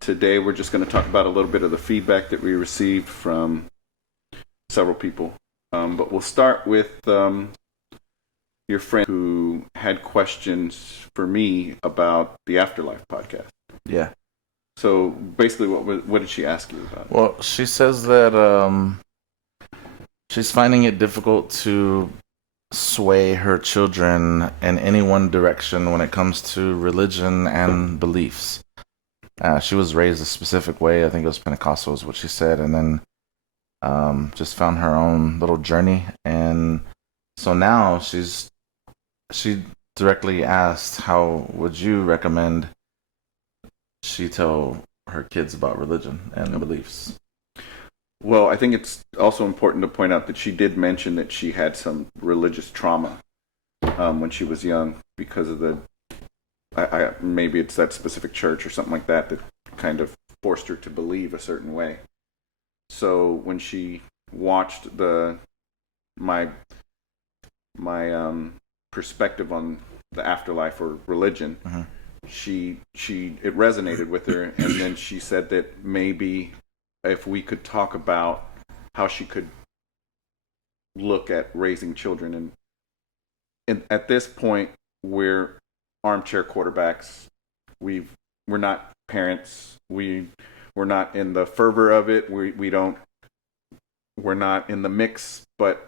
Today we're just going to talk about a little bit of the feedback that we received from several people. But we'll start with your friend who had questions for me about the Afterlife podcast. Yeah. So basically, what did she ask you about? Well, she says that she's finding it difficult to sway her children in any one direction when it comes to religion and beliefs. She was raised a specific way. I think it was Pentecostal is what she said, and then just found her own little journey. And so now she directly asked, how would you recommend she tell her kids about religion and beliefs? Well, I think it's also important to point out that she did mention that she had some religious trauma when she was young because of maybe it's that specific church or something like that that kind of forced her to believe a certain way. So when she watched my perspective on the afterlife or religion, Mm-hmm. it resonated with her, and then she said that maybe if we could talk about how she could look at raising children, and at this point we're armchair quarterbacks. We're not parents. We're not in the fervor of it. We're not in the mix. But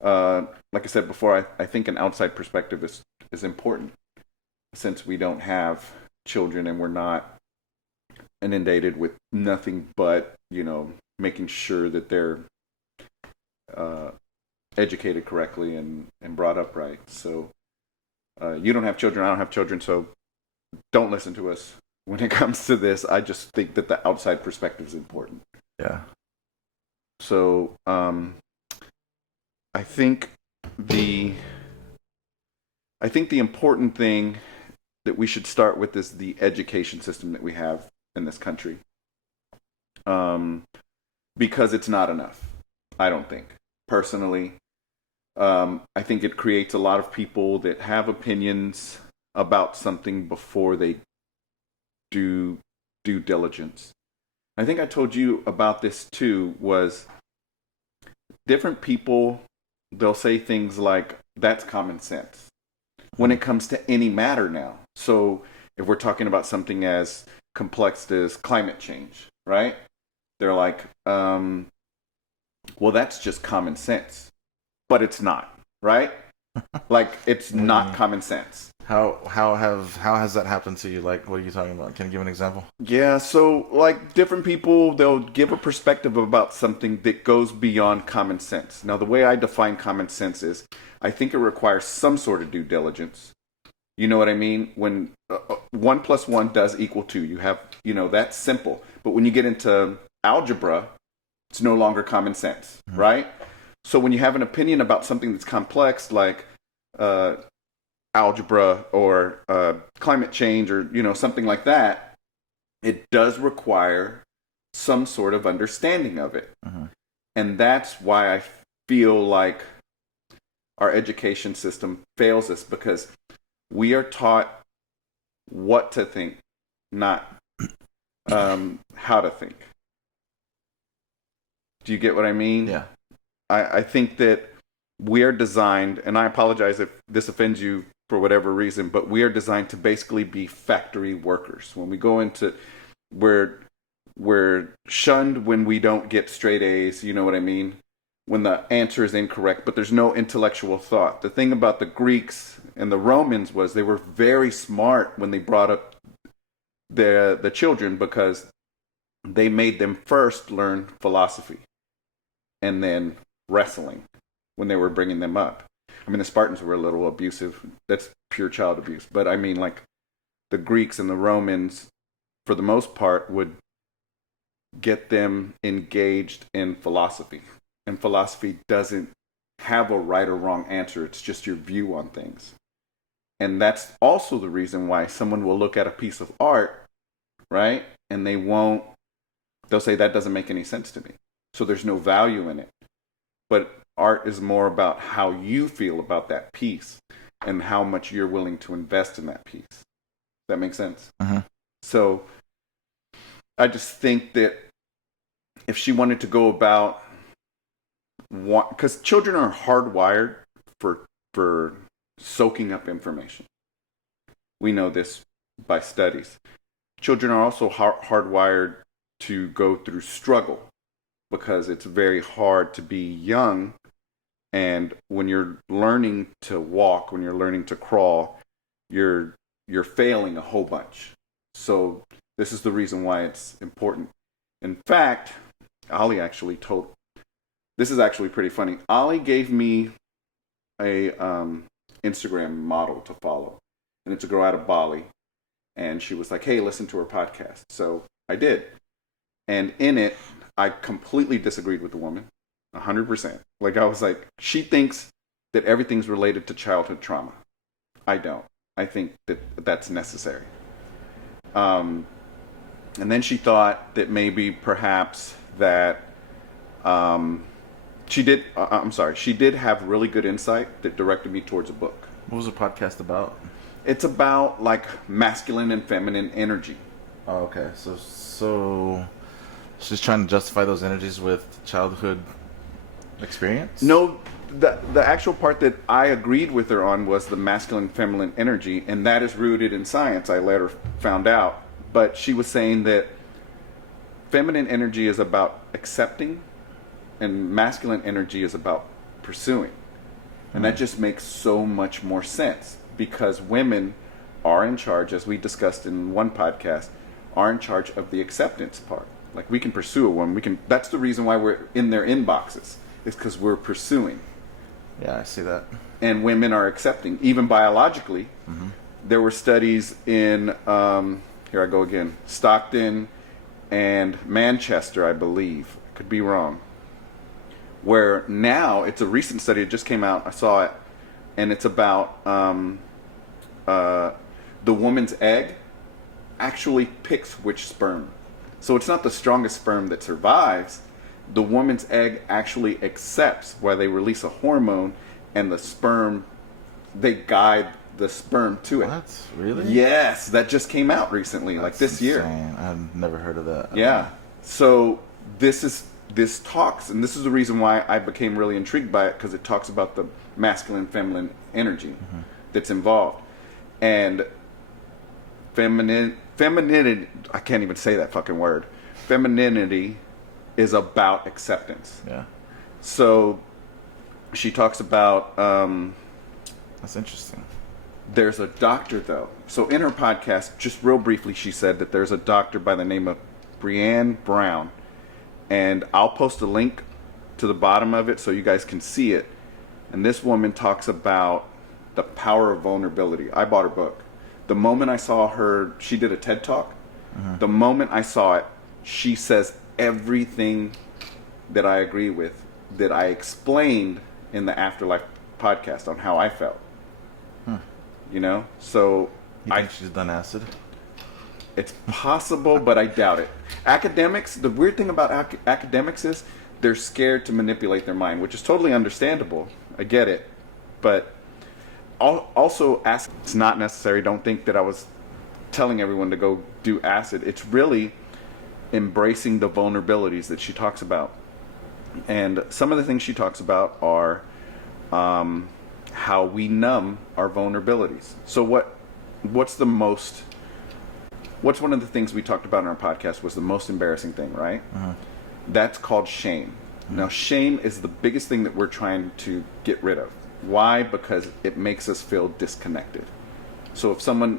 like I said before, I think an outside perspective is important, since we don't have children and we're not inundated with nothing but, making sure that they're educated correctly and brought up right. So you don't have children, I don't have children, so don't listen to us when it comes to this. I just think that the outside perspective is important. Yeah. So I think the important thing that we should start with is the education system that we have in this country. Because it's not enough, I don't think. Personally, I think it creates a lot of people that have opinions about something before they do due diligence. I think I told you about this too, was different people, they'll say things like, that's common sense, when it comes to any matter now. So if we're talking about something as complex as climate change, right? They're like, well, that's just common sense. But it's not, right? Like, it's not common sense. How has that happened to you? Like, what are you talking about? Can you give an example? Yeah, so like different people, they'll give a perspective about something that goes beyond common sense. Now, the way I define common sense is, I think it requires some sort of due diligence. You know what I mean? When 1 + 1 does equal 2, you have, that's simple. But when you get into algebra, it's no longer common sense, Mm-hmm. right? So when you have an opinion about something that's complex, like algebra or climate change or something like that, it does require some sort of understanding of it. Mm-hmm. And that's why I feel like our education system fails us, because we are taught what to think, not how to think. Do you get what I mean? Yeah. I think that we are designed, and I apologize if this offends you for whatever reason, but we are designed to basically be factory workers. When we go into, we're shunned when we don't get straight A's, you know what I mean? When the answer is incorrect, but there's no intellectual thought. The thing about the Greeks and the Romans was they were very smart when they brought up the children, because they made them first learn philosophy and then wrestling when they were bringing them up. I mean, the Spartans were a little abusive. That's pure child abuse. But I mean, like, the Greeks and the Romans, for the most part, would get them engaged in philosophy. And philosophy doesn't have a right or wrong answer. It's just your view on things. And that's also the reason why someone will look at a piece of art, right? And they'll say, that doesn't make any sense to me. So there's no value in it. But art is more about how you feel about that piece and how much you're willing to invest in that piece. Does that make sense? Mm-hmm. So I just think that if she wanted to go about, because children are hardwired for soaking up information. We know this by studies. Children are also hardwired to go through struggle because it's very hard to be young. And when you're learning to walk, when you're learning to crawl, you're failing a whole bunch. So this is the reason why it's important. In fact, Ali actually told. This is actually pretty funny. Ali gave me a Instagram model to follow, and it's a girl out of Bali, and she was like, "Hey, listen to her podcast." So I did, and in it, I completely disagreed with the woman, 100%. Like I was like, she thinks that everything's related to childhood trauma. I don't. I think that that's necessary. And then she thought that maybe perhaps that she did. I'm sorry. She did have really good insight that directed me towards a book. What was the podcast about? It's about like masculine and feminine energy. Oh, okay. So she's trying to justify those energies with childhood experience? No, the actual part that I agreed with her on was the masculine feminine energy, and that is rooted in science. I later found out, but she was saying that feminine energy is about accepting, and masculine energy is about pursuing, and that just makes so much more sense because women are in charge, as we discussed in one podcast, are in charge of the acceptance part. Like we can pursue a woman, we can. That's the reason why we're in their inboxes. It's because we're pursuing. Yeah, I see that. And women are accepting, even biologically. Mm-hmm. There were studies in here I go again, Stockton and Manchester, I believe. I could be wrong. Where now it's a recent study. It just came out. I saw it, and it's about the woman's egg actually picks which sperm. So it's not the strongest sperm that survives. The woman's egg actually accepts where they release a hormone, and the sperm, they guide the sperm to it. What? Really? Yes, that just came out recently, like this year. I've never heard of that. Yeah. So this talks, and this is the reason why I became really intrigued by it, because it talks about the masculine, feminine energy that's involved, and femininity. I can't even say that fucking word. Femininity is about acceptance. Yeah. So she talks about that's interesting. There's a doctor though. So in her podcast, just real briefly, she said that there's a doctor by the name of Brené Brown, and I'll post a link to the bottom of it so you guys can see it. And this woman talks about the power of vulnerability. I bought her book. The moment I saw her, she did a TED Talk. The moment I saw it, she says everything that I agree with, that I explained in the Afterlife podcast on how I felt. You know? So You think she's done acid? It's possible, but I doubt it. Academics, the weird thing about academics is they're scared to manipulate their mind, which is totally understandable. I get it. But also, acid, it's not necessary. Don't think that I was telling everyone to go do acid. It's really embracing the vulnerabilities that she talks about. And some of the things she talks about are how we numb our vulnerabilities. So what's one of the things we talked about in our podcast was the most embarrassing thing, right? That's called shame. Now, shame is the biggest thing that we're trying to get rid of. Why? Because it makes us feel disconnected. So if someone,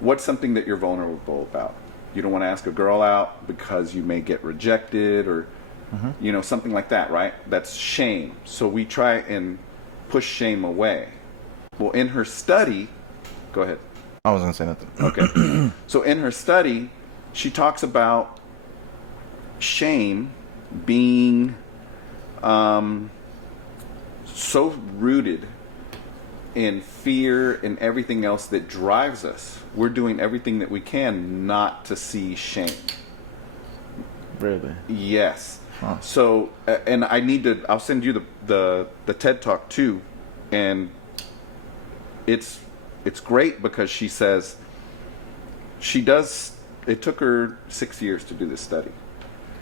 what's something that you're vulnerable about? You don't want to ask a girl out because you may get rejected or, something like that, right? That's shame. So we try and push shame away. Well, in her study, go ahead. I was going to say nothing. Okay. So in her study, she talks about shame being so rooted in fear and everything else that drives us. We're doing everything that we can not to see shame. Really? Yes. Huh. So, and I'll send you the TED Talk too, and it's great because she says she does it took her 6 years to do this study.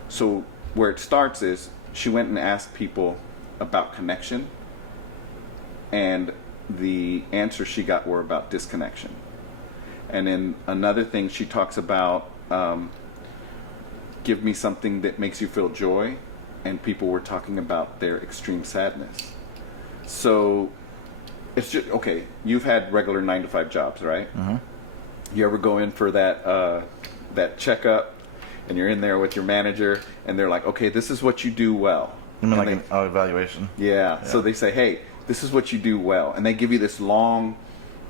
So where it starts is she went and asked people about connection, and the answers she got were about disconnection. And then another thing she talks about, give me something that makes you feel joy, and people were talking about their extreme sadness. So it's just okay. You've had regular 9 to 5 jobs, right? Mm-hmm. You ever go in for that checkup, and you're in there with your manager, and they're like, "Okay, this is what you do well." You mean And like an evaluation? yeah. So they say, "Hey, this is what you do well," and they give you this long,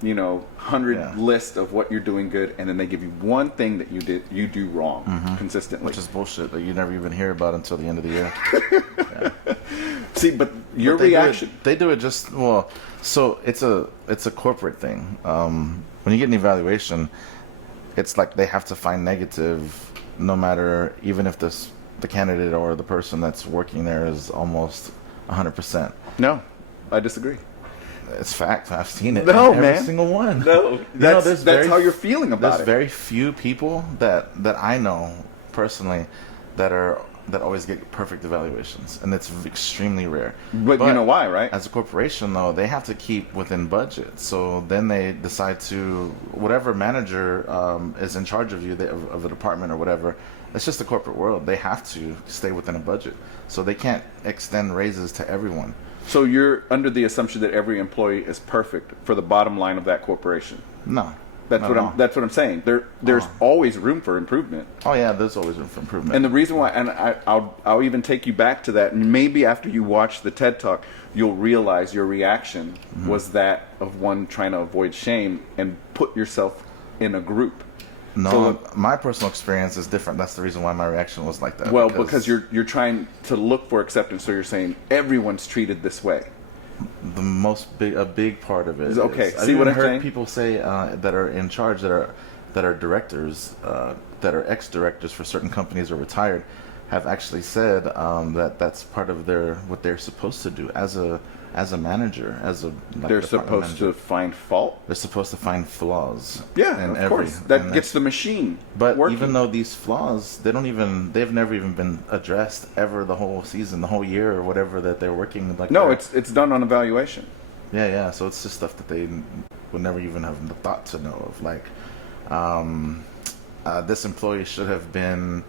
100 Yeah. list of what you're doing good, and then they give you one thing that you do wrong consistently. Which is bullshit that you never even hear about until the end of the year. See, but your But they reaction. They do it just well. So it's a corporate thing. When you get an evaluation, it's like they have to find negative, no matter even if the candidate or the person that's working there is almost 100%. No, I disagree. It's fact. I've seen it. No, in every man. single one. No, that's there's that's how you're feeling about There's it. very few people that I know personally that always get perfect evaluations, and it's extremely rare. But you know why, right? As a corporation, though, they have to keep within budget. So then they decide to whatever manager is in charge of you of a department or whatever. It's just the corporate world. They have to stay within a budget, so they can't extend raises to everyone. So you're under the assumption that every employee is perfect for the bottom line of that corporation. No, That's not what at all. that's what I'm saying. There's always room for improvement. Oh yeah, there's always room for improvement. And the reason why, and I'll even take you back to that. And maybe after you watch the TED Talk, you'll realize your reaction was that of one trying to avoid shame and put yourself in a group. No, So- my personal experience is different. That's the reason why my reaction was like that. Well, because you're trying to look for acceptance, so you're saying everyone's treated this way. a big part of it. Okay, I've see what even I'm heard saying? people say that are in charge, that are directors, that are ex-directors for certain companies or retired, have actually said that that's part of what they're supposed to do as a manager, as a They're department supposed manager. to find fault. They're supposed to find flaws. Yeah, in of course. That gets the machine But working. even though these flaws, they've never even been addressed ever the whole season, the whole year, or whatever that they're working. Like No, they're- it's done on evaluation. yeah. So it's just stuff that they would never even have the thought to know of. Like, this employee should have been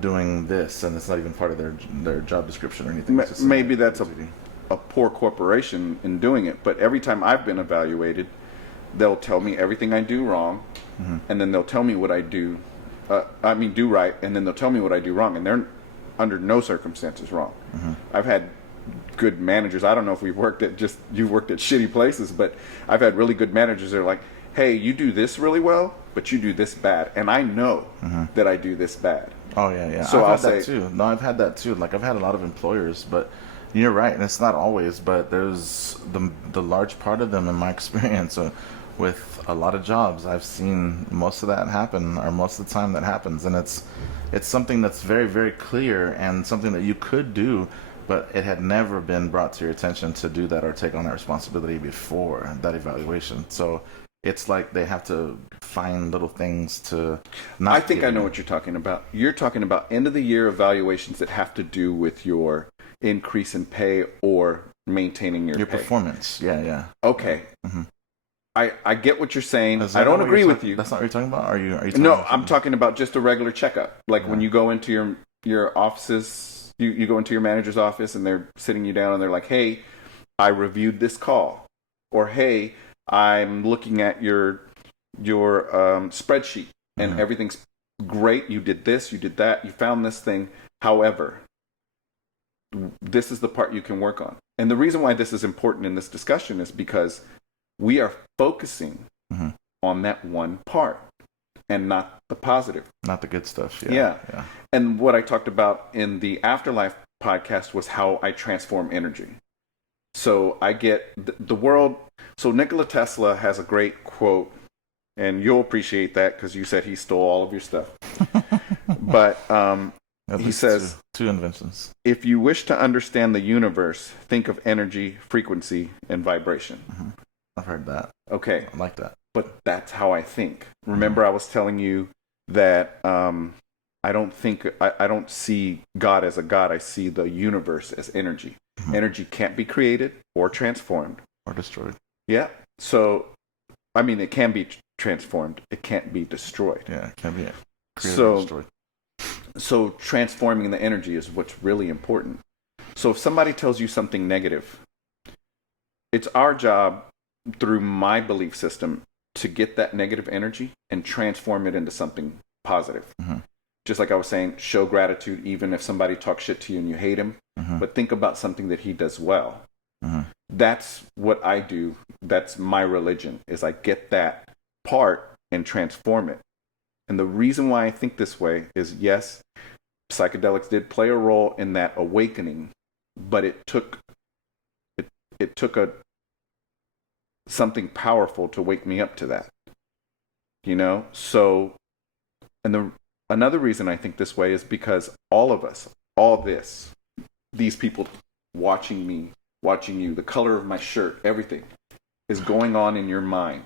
doing this, and it's not even part of their job description or anything. It's just Maybe something that's they do. a poor corporation in doing it. But every time I've been evaluated, they'll tell me everything I do wrong, and then they'll tell me what I do. Do right, and then they'll tell me what I do wrong, and they're under no circumstances wrong. I've had good managers. I don't know if you've worked at shitty places, but I've had really good managers that are like, "Hey, you do this really well, but you do this bad," and I know that I do this bad. Oh yeah. So I've I'll had that say- too. No, I've had that too. Like I've had a lot of employers, but you're right, and it's not always. But there's the large part of them in my experience. With a lot of jobs, I've seen most of that happen, or most of the time that happens, and it's something that's very, very clear and something that you could do, but it had never been brought to your attention to do that or take on that responsibility before that evaluation. So it's like they have to find little things to not. I think get I know in. what you're talking about. You're talking about end of the year evaluations that have to do with your increase in pay or maintaining your pay. performance. Yeah. Okay. I get what you're saying. Is that I don't not what agree you're with talking- you. That's not what you're talking about. Are you talking No, about I'm talking about just a regular checkup. Like when you go into your offices, you go into your manager's office and they're sitting you down and they're like, "Hey, I reviewed this call," or "Hey, I'm looking at your spreadsheet and everything's great. You did this, you did that, you found this thing. However, this is the part you can work on." And the reason why this is important in this discussion is because we are focusing on that one part and not the positive. Not the good stuff. Yeah. Yeah. And what I talked about in the Afterlife podcast was how I transform energy. So I get the world. So Nikola Tesla has a great quote, and you'll appreciate that because you said he stole all of your stuff. But At he least says, two inventions. if you wish to understand the universe, think of energy, frequency, and vibration. I've heard that. Okay. I like that. But that's how I think. Remember, I was telling you that I don't think I don't see God as a God. I see the universe as energy. Mhm. Energy can't be created or transformed. Or destroyed. Yeah. So, I mean, it can be transformed. It can't be destroyed. Yeah, it can be created or So, destroyed. so transforming the energy is what's really important. So if somebody tells you something negative, it's our job through my belief system to get that negative energy and transform it into something positive. Mm-hmm. Just like I was saying, show gratitude even if somebody talks shit to you and you hate him, Mm-hmm. but think about something that he does well. Mm-hmm. That's what I do. That's my religion, is I get that part and transform it. And the reason why I think this way is, yes, psychedelics did play a role in that awakening, but it took a something powerful to wake me up to that. You know? So, and another reason I think this way is because all of us, these people watching me, watching you, the color of my shirt, everything is going on in your mind.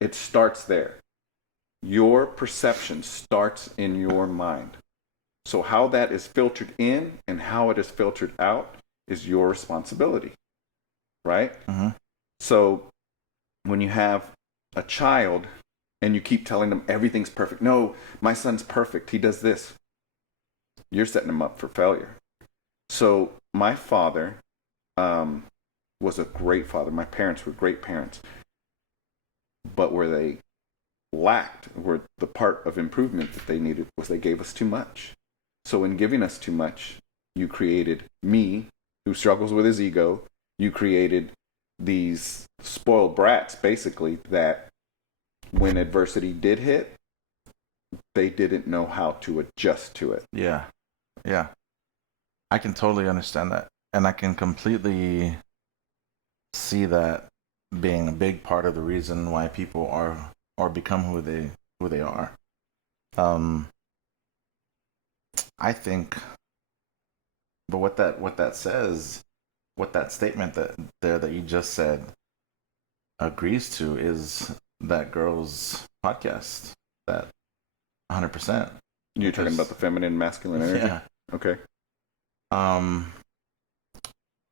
It starts there. Your perception starts in your mind. So how that is filtered in and how it is filtered out is your responsibility, right? Mm-hmm. So when you have a child and you keep telling them everything's perfect, no, my son's perfect, he does this, you're setting him up for failure. So my father was a great father. My parents were great parents. But where they lacked, where the part of improvement that they needed was they gave us too much. So in giving us too much, you created me, who struggles with his ego. You created these spoiled brats, basically, that when adversity did hit, they didn't know how to adjust to it. Yeah. Yeah. I can totally understand that. And I can completely see that being a big part of the reason why people are or become who they are. I think, but what that says, what that statement that you just said agrees to is that girl's podcast. That 100%. You're talking about the feminine, masculine energy? Yeah. Okay.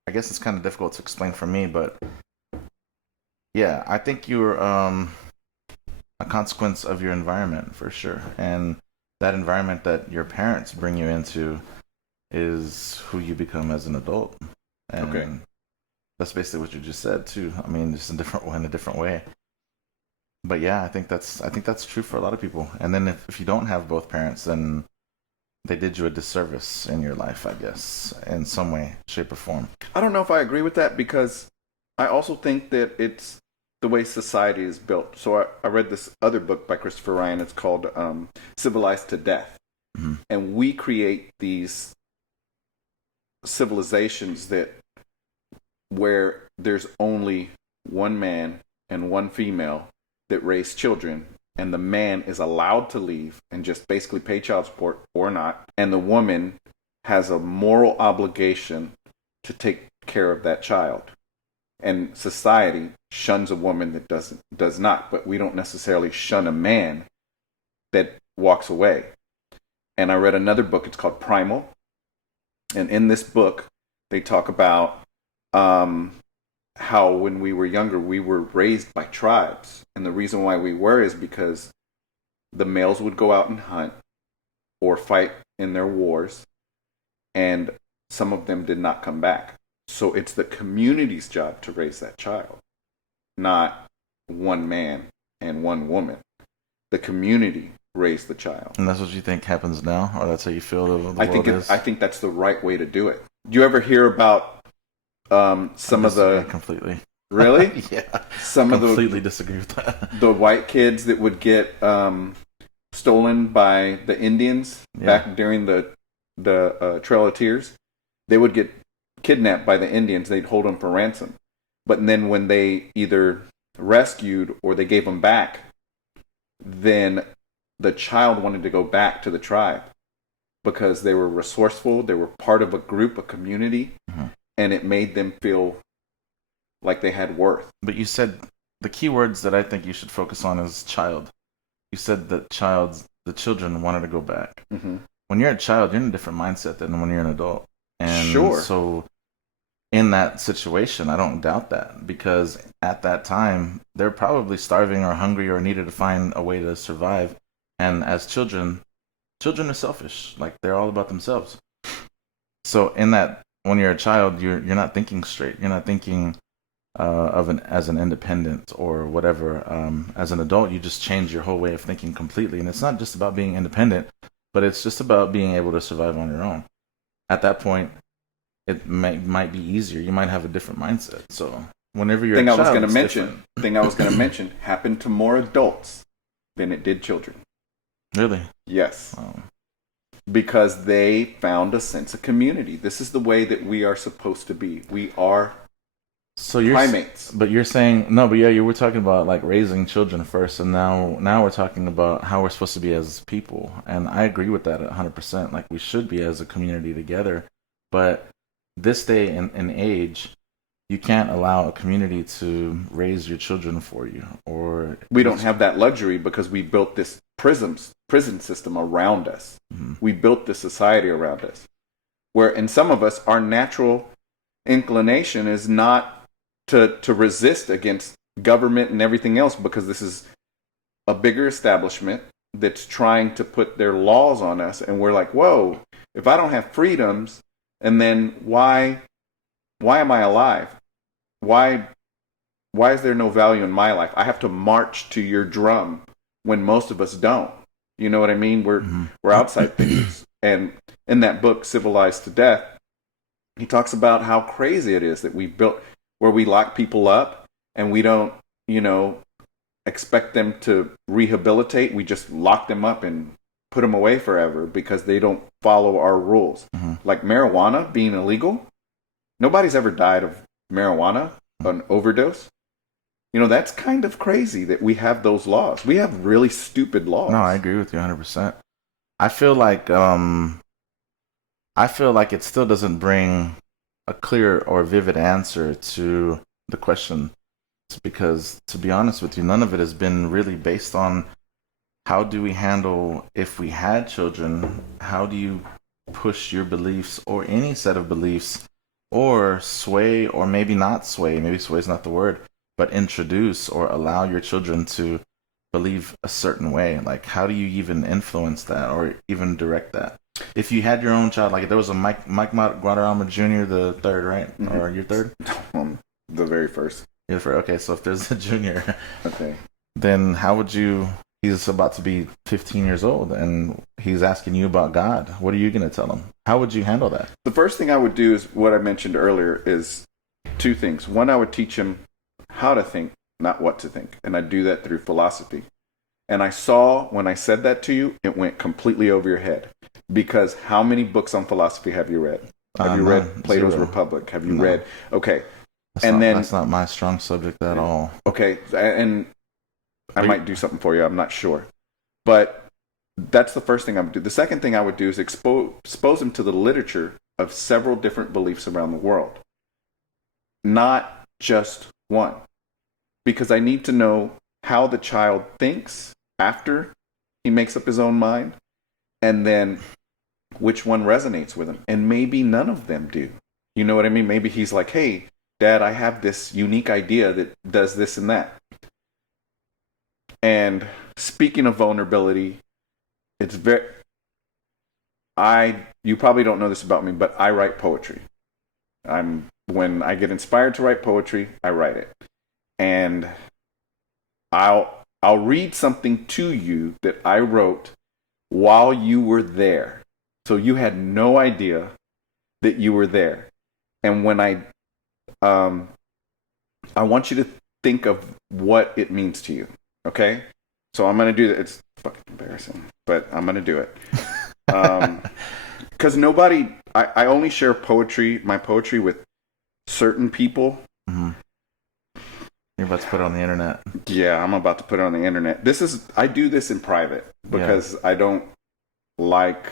I guess it's kind of difficult to explain for me, but yeah, I think you're a consequence of your environment for sure, and that environment that your parents bring you into is who you become as an adult. And Okay. that's basically what you just said too. I mean, just in a different way. But yeah, I think that's true for a lot of people. And then if you don't have both parents, then they did you a disservice in your life, I guess, in some way, shape, or form. I don't know if I agree with that, because I also think that it's the way society is built. So I read this other book by Christopher Ryan. It's called Civilized to Death. Mm-hmm. And we create these civilizations where there's only one man and one female that raise children, and the man is allowed to leave and just basically pay child support or not, and the woman has a moral obligation to take care of that child. And society shuns a woman that does not, but we don't necessarily shun a man that walks away. And I read another book, it's called Primal, and in this book they talk about how when we were younger we were raised by tribes, and the reason why we were is because the males would go out and hunt or fight in their wars, and some of them did not come back. So it's the community's job to raise that child, not one man and one woman. The community raised the child. And that's what you think happens now, or that's how you feel the world is? I think that's the right way to do it. Do you ever hear about some of the completely really? Yeah, Some completely of disagree with that. the white kids that would get stolen by the Indians back during the Trail of Tears. They would get kidnapped by the Indians. They'd hold them for ransom, but then when they either rescued or they gave them back, then the child wanted to go back to the tribe because they were resourceful. They were part of a group, a community, Mm-hmm. and it made them feel like they had worth. But you said the key words that I think you should focus on is child. You said that child's the children wanted to go back. Hmm. When you're a child, you're in a different mindset than when you're an adult. And Sure. so in that situation, I don't doubt that, because at that time, they're probably starving or hungry or needed to find a way to survive. And as children, children are selfish. Like, they're all about themselves. So in that, when you're a child, you're not thinking straight. You're not thinking as an independent or whatever. As an adult, you just change your whole way of thinking completely, and it's not just about being independent, but it's just about being able to survive on your own. At that point, it might be easier. You might have a different mindset. So whenever you're Thing a I was child, going to it's mention. different. Thing I was going to mention happened to more adults than it did children. Really? Yes. Wow. Because they found a sense of community. This is the way that we are supposed to be. We are So you're primates. but you're saying no, but yeah, you were talking about like raising children first, and now we're talking about how we're supposed to be as people, and I agree with that 100%. Like, we should be as a community together, but this day and age, you can't allow a community to raise your children for you, or We don't have that luxury because we built this prison system around us. Mhm. We built this society around us. Where in some of us, our natural inclination is not to resist against government and everything else, because this is a bigger establishment that's trying to put their laws on us, and we're like, whoa, if I don't have freedoms, and then why am I alive? Why is there no value in my life? I have to march to your drum when most of us don't. You know what I mean? We're outside thinkers. And in that book, Civilized to Death, he talks about how crazy it is that we built where we lock people up and we don't, expect them to rehabilitate. We just lock them up and put them away forever because they don't follow our rules. Mm-hmm. Like marijuana being illegal. Nobody's ever died of marijuana, an overdose. That's kind of crazy that we have those laws. We have really stupid laws. No, I agree with you 100%. I feel like it still doesn't bring a clear or vivid answer to the question. It's because, to be honest with you, none of it has been really based on how do we handle if we had children. How do you push your beliefs or any set of beliefs, or sway, or maybe not sway, maybe sway is not the word, but introduce or allow your children to believe a certain way. Like, how do you even influence that or even direct that? If you had your own child, like if there was a Mike Guadarrama Jr., the third, right? Mm-hmm. Or your third? The very first. You're the first. Okay, so if there's a junior, Okay. then how would you? He's about to be 15 years old, and he's asking you about God. What are you going to tell him? How would you handle that? The first thing I would do is what I mentioned earlier is two things. One, I would teach him how to think, not what to think. And I do that through philosophy. And I saw when I said that to you, it went completely over your head. Because how many books on philosophy have you read? Have you read Plato's zero. Republic? Have you read? Okay. That's not my strong subject at all. Okay. And I might do something for you. I'm not sure. But that's the first thing I would do. The second thing I would do is expose him to the literature of several different beliefs around the world. Not just one. Because I need to know how the child thinks after he makes up his own mind, and then which one resonates with him. And maybe none of them do. You know what I mean? Maybe he's like, hey, Dad, I have this unique idea that does this and that. And speaking of vulnerability, it's you probably don't know this about me, but I write poetry. When I get inspired to write poetry, I write it. And I'll read something to you that I wrote while you were there. So you had no idea that you were there. And when I want you to think of what it means to you. Okay? So I'm going to do that. It's fucking embarrassing, but I'm going to do it. Because I only share my poetry with certain people. Mm-hmm. You're about to put it on the internet. Yeah, I'm about to put it on the internet. I do this in private because I don't like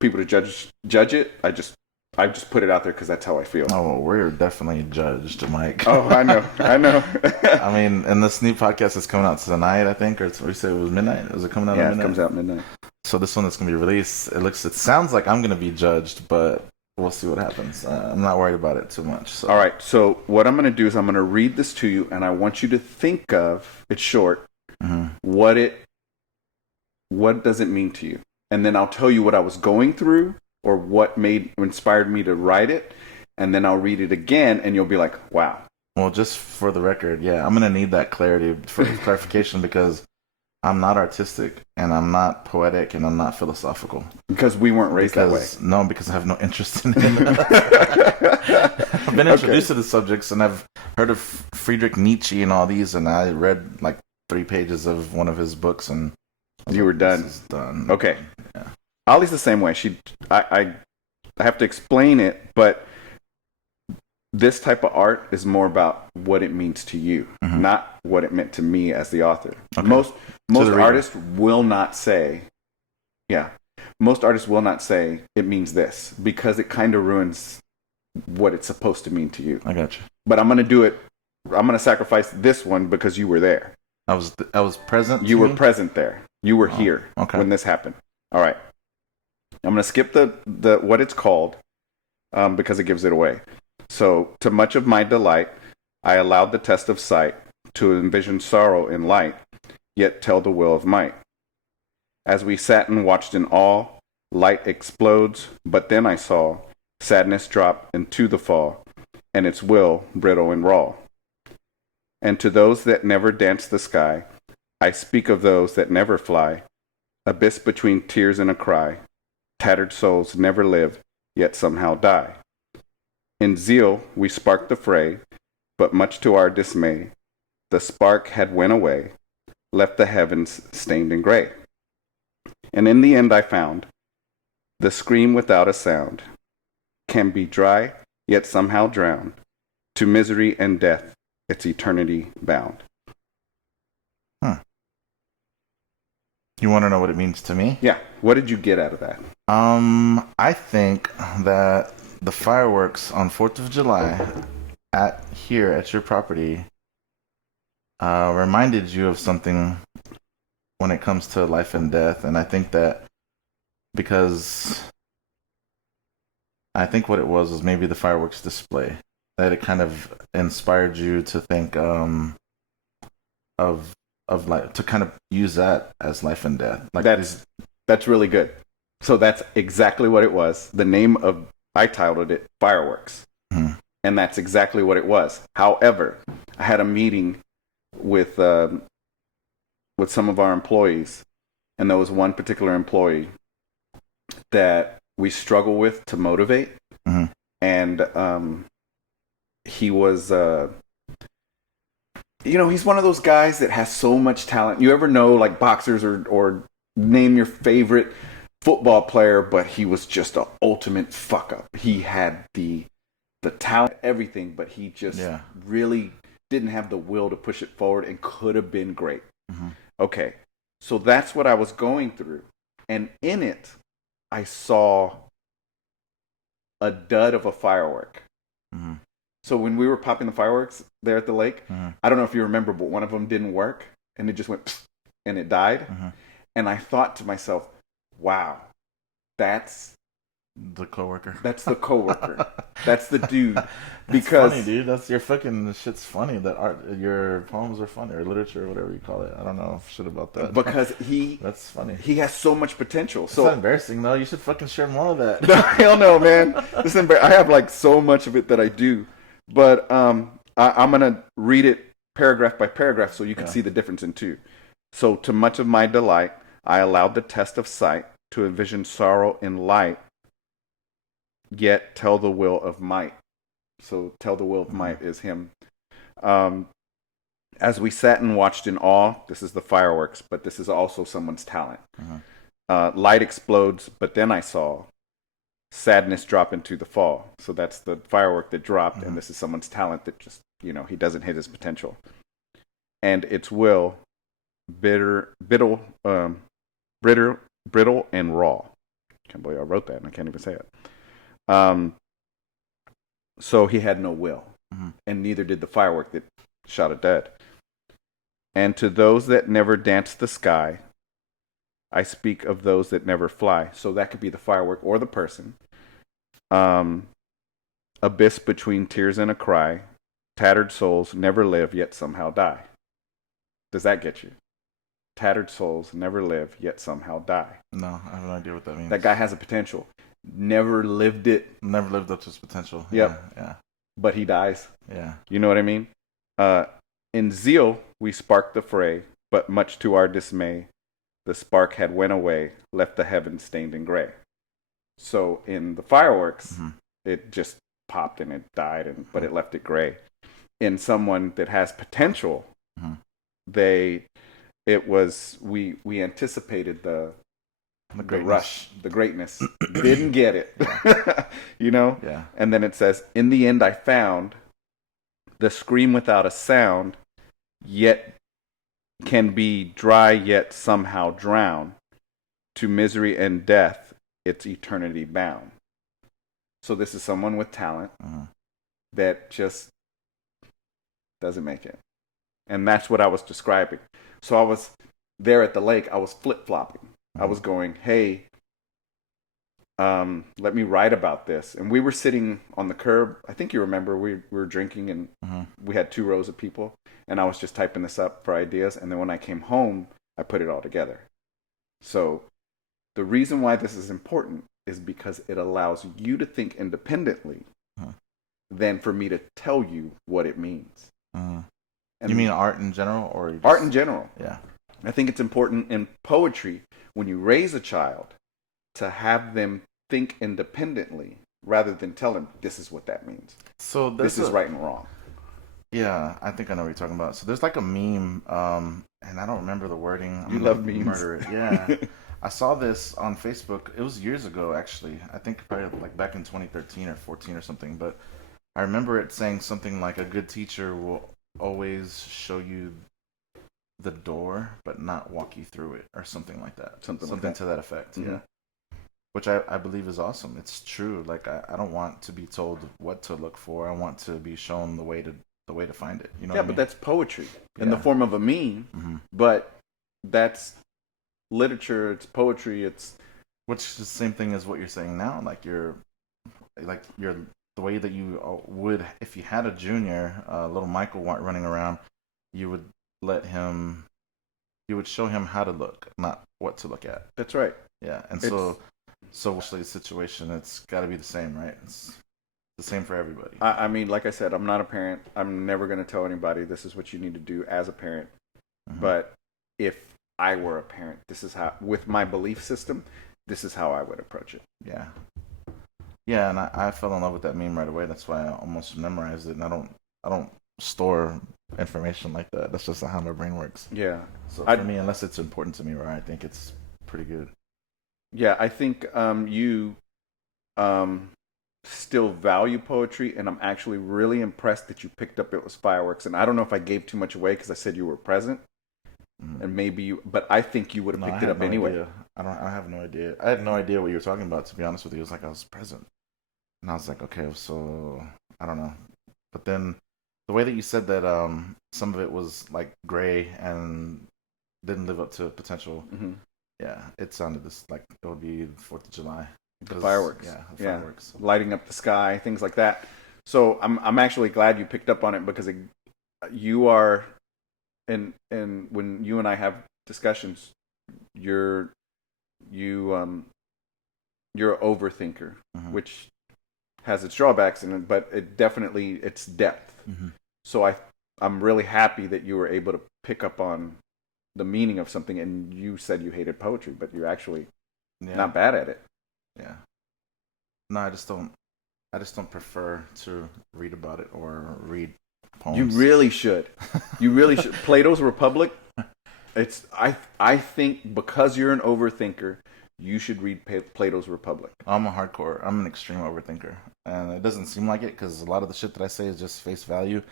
people to judge it. I just I just put it out there because that's how I feel. Oh, well, we're definitely judged, Mike. Oh, I know. I know. I mean, and this new podcast is coming out tonight, I think, or we said it was midnight. Is it coming out at Yeah, it midnight? comes out midnight. So this one that's gonna be released, it sounds like I'm gonna be judged, but we'll see what happens. I'm not worried about it too much. So. All right. So what I'm going to do is I'm going to read this to you, and I want you to think of, it's short, what does it mean to you? And then I'll tell you what I was going through or what inspired me to write it, and then I'll read it again, and you'll be like, wow. Well, just for the record, yeah, I'm gonna need that clarity for clarification because I'm not artistic and I'm not poetic and I'm not philosophical. Because we weren't raised that way. No, because I have no interest in it. I've been introduced to the subjects and I've heard of Friedrich Nietzsche and all these, and I read like 3 pages of one of his books and you were done. This is done. Okay. Yeah. Ollie's the same way. I have to explain it, but this type of art is more about what it means to you, not what it meant to me as the author. Okay. Most artists will not say, most artists will not say it means this because it kind of ruins what it's supposed to mean to you. I got you. But I'm going to do it. I'm going to sacrifice this one because you were there. I was present. You were present there. You were here when this happened. All right. I'm going to skip the what it's called because it gives it away. So, to much of my delight, I allowed the test of sight to envision sorrow in light, yet tell the will of might. As we sat and watched in awe, light explodes, but then I saw sadness drop into the fall, and its will brittle and raw. And to those that never dance the sky, I speak of those that never fly, abyss between tears and a cry, tattered souls never live, yet somehow die. In zeal we sparked the fray, but much to our dismay, the spark had went away, left the heavens stained in gray. And in the end I found, the scream without a sound can be dry, yet somehow drowned, to misery and death its eternity bound. You want to know what it means to me? Yeah. What did you get out of that? I think that the fireworks on 4th of July at your property reminded you of something when it comes to life and death. And I think that because I think what it was maybe the fireworks display, that it kind of inspired you to think of like to kind of use that as life and death. Like that's really good. So that's exactly what it was. The name of I titled it Fireworks. And that's exactly what it was. However, I had a meeting with some of our employees, and there was one particular employee that we struggle with to motivate. And he was he's one of those guys that has so much talent. You ever know, like, boxers or name your favorite football player, but he was just an ultimate fuck up. He had the talent, everything, but he just really didn't have the will to push it forward and could have been great. Okay, so that's what I was going through. And in it, I saw a dud of a firework. So when we were popping the fireworks there at the lake, I don't know if you remember, but one of them didn't work, and it just went pfft, and it died. And I thought to myself, wow, that's the coworker. That's the coworker. That's the dude. That's because funny, dude. That's your fucking shit's funny. That art, your poems are funny, or literature, or whatever you call it. I don't know shit about that. Because that's funny. He has so much potential. It's not embarrassing though. You should fucking share more of that. No, hell no, man. I have like so much of it that I do, but I'm gonna read it paragraph by paragraph so you can see the difference in two. So, to much of my delight, I allowed the test of sight to envision sorrow in light, yet tell the will of might. So, tell the will of might is him. As we sat and watched in awe, this is the fireworks, but this is also someone's talent. Light explodes, but then I saw sadness drop into the fall. So that's the firework that dropped, and this is someone's talent that just, he doesn't hit his potential. And its will, brittle and raw. Can't believe I wrote that and I can't even say it. So he had no will, Mhm. and neither did the firework that shot it dead. And to those that never dance the sky, I speak of those that never fly. So that could be the firework or the person. Um, abyss between tears and a cry. Tattered souls never live, yet somehow die. Does that get you? Tattered souls never live, yet somehow die. No, I have no idea what that means. That guy has a potential. Never lived it. Never lived up to his potential. Yep. Yeah. But he dies. Yeah. You know what I mean? In zeal, we sparked the fray, but much to our dismay, the spark had went away, left the heavens stained in gray. So in the fireworks, Mhm. it just popped and it died, but it left it gray. In someone that has potential, Mhm. we anticipated the greatness. rush, the greatness, didn't get it, you know. Yeah. And then it says, in the end, I found the scream without a sound, yet can be dry, yet somehow drown. To misery and death, it's eternity bound. So this is someone with talent Mhm. that just doesn't make it. And that's what I was describing. So I was there at the lake, I was flip-flopping. I was going, hey, let me write about this. And we were sitting on the curb. I think you remember we were drinking and Mhm. we had 2 rows of people. And I was just typing this up for ideas. And then when I came home, I put it all together. So the reason why this is important is because it allows you to think independently than for me to tell you what it means. Mhm. And You mean art in general, or you just... art in general? Yeah. I think it's important in poetry when you raise a child to have them think independently rather than tell them this is what that means. So This is right and wrong. Yeah, I think I know what you're talking about. So there's like a meme, and I don't remember the wording. You love memes. Murder it. Yeah. I saw this on Facebook. It was years ago, actually. I think probably like back in 2013 or 14 or something. But I remember it saying something like, a good teacher will always show you the door, but not walk you through it, or something like that. Something to that effect. Mhm. Yeah. Which I believe is awesome. It's true. Like I don't want to be told what to look for. I want to be shown the way to find it. You know? Yeah, what I but mean? that's poetry in the Yeah. form of a meme. Mhm. But that's literature. It's poetry. It's Which is the same thing as what you're saying now. Like you're the way that you would, if you had a junior, little Michael running around, you would you would show him how to look, not what to look at. that's right. Yeah, and It's- so actually the situation, it's got to be the same, right? It's the same for everybody. I mean, like I said, I'm not a parent. I'm never going to tell anybody this is what you need to do as a parent. Mhm. But if I were a parent, this is how, with my belief system, this is how I would approach it. Yeah. Yeah, and I fell in love with that meme right away. That's why I almost memorized it. And I don't store information like that. That's just how my brain works. Yeah. So I- for me, unless it's important to me, right, I think it's pretty good. Yeah, I think you still value poetry, and I'm actually really impressed that you picked up It Was Fireworks. And I don't know if I gave too much away because I said you were present, Mhm. and maybe you, but I think you would have No, picked I it had up no anyway. idea. I have no idea. I had no idea what you were talking about, to be honest with you. It was like I was present. And I was like, okay, so I don't know. But then the way that you said that some of it was like gray and didn't live up to potential, hmm yeah, it sounded just like it would be the 4th of July. The fireworks. Yeah, the Yeah. fireworks. Lighting up the sky, things like that. So I'm actually glad you picked up on it because you are, and when you and I have discussions, you're an overthinker, Mhm. which has its drawbacks in it, but it definitely it's depth. Mhm. So I'm really happy that you were able to pick up on the meaning of something, and you said you hated poetry, but you're actually Yeah. not bad at it. Yeah. No, I just don't prefer to read about it or read poems. You really should. You really should. Plato's Republic. It's I think because you're an overthinker, you should read Plato's Republic. I'm an extreme overthinker. And it doesn't seem like it because a lot of the shit that I say is just face value.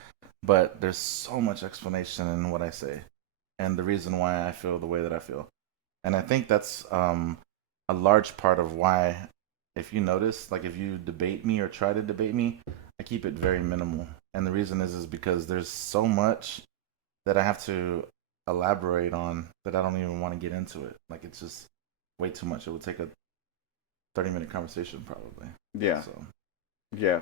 But there's so much explanation in what I say and the reason why I feel the way that I feel. And I think that's a large part of why, if you notice, like if you debate me or try to debate me, I keep it very minimal. And the reason is because there's so much that I have to elaborate on that I don't even want to get into it. Like, it's just way too much. It would take a 30-minute conversation probably. Yeah. So Yeah.